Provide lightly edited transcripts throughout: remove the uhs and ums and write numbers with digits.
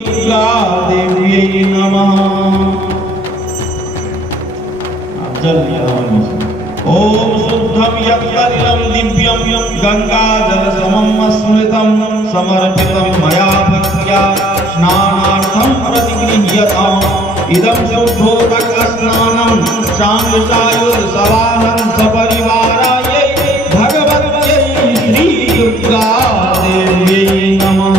दुर्गा देव्यै नमः। ओम शुद्धं यत्कलिलं दिव्यं गंगाजलसमं स्मृतं समर्पितं मया भक्त्या स्नानार्थं प्रतिगृह्यताम्। इदं शुद्धोदकस्नानं शाङ्गचायुर्सवाहं सपरिवारायै भगवत्यै श्री दुर्गा देव्यै नमः।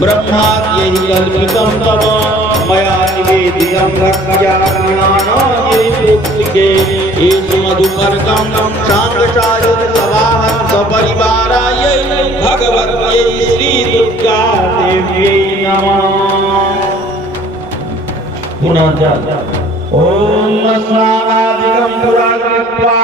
ब्रह्माद्यै कल्पितं तव मया निवेदितं भक्त्या ज्ञानायै प्रोक्तिके एष मधुपर्कं शाङ्गचायुर्सवाहं सपरिवारायै भगवत्यै श्री दुर्गा देव्यै नमः। पुनः ओम स्नानादिकं पुरा कृत्वा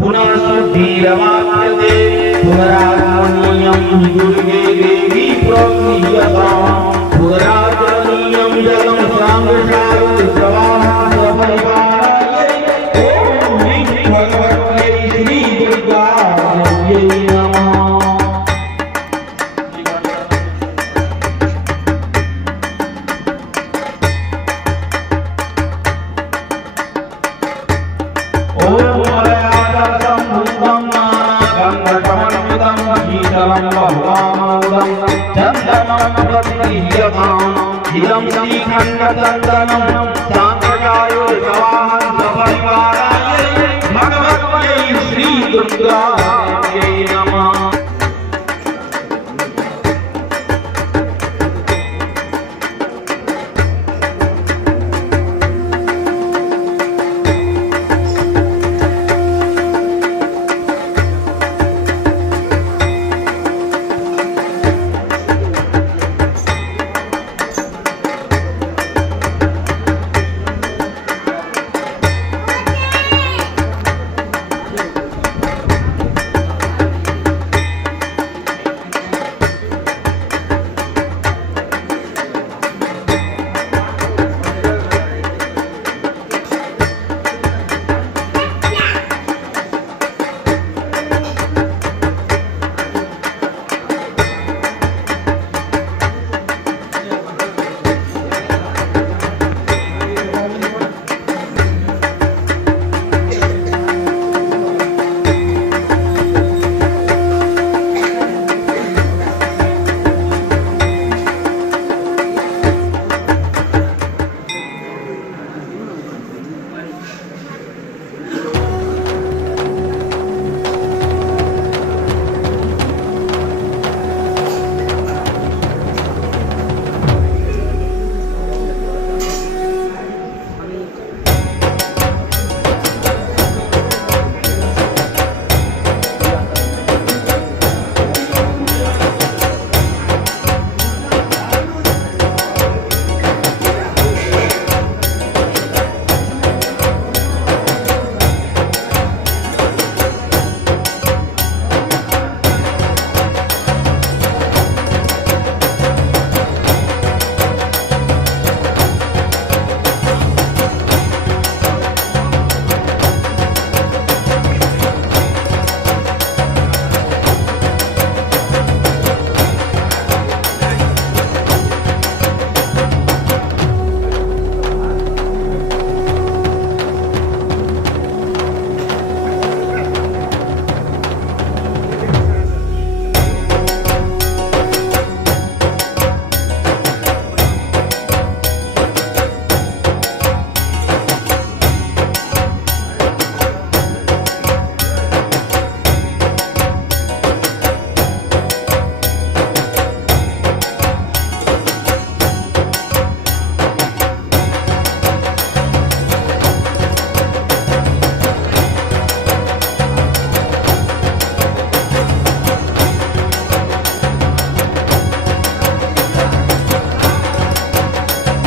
पुनः शुद्धिरवाप्यते पुनरागमनीयं दुर्गे देवी प्रोक्तियताम्। पुनरागमनीयं जलं शाङ्गचायुर्सवाहं सपरिवारायै ॐ ह्रीं भगवत्यै श्री दुर्गा देव्यै नमः। इदं श्रीखण्डचन्दनं शाङ्गचायुर्सवाहं सपरिवारायै भगवत्यै श्री दुर्गा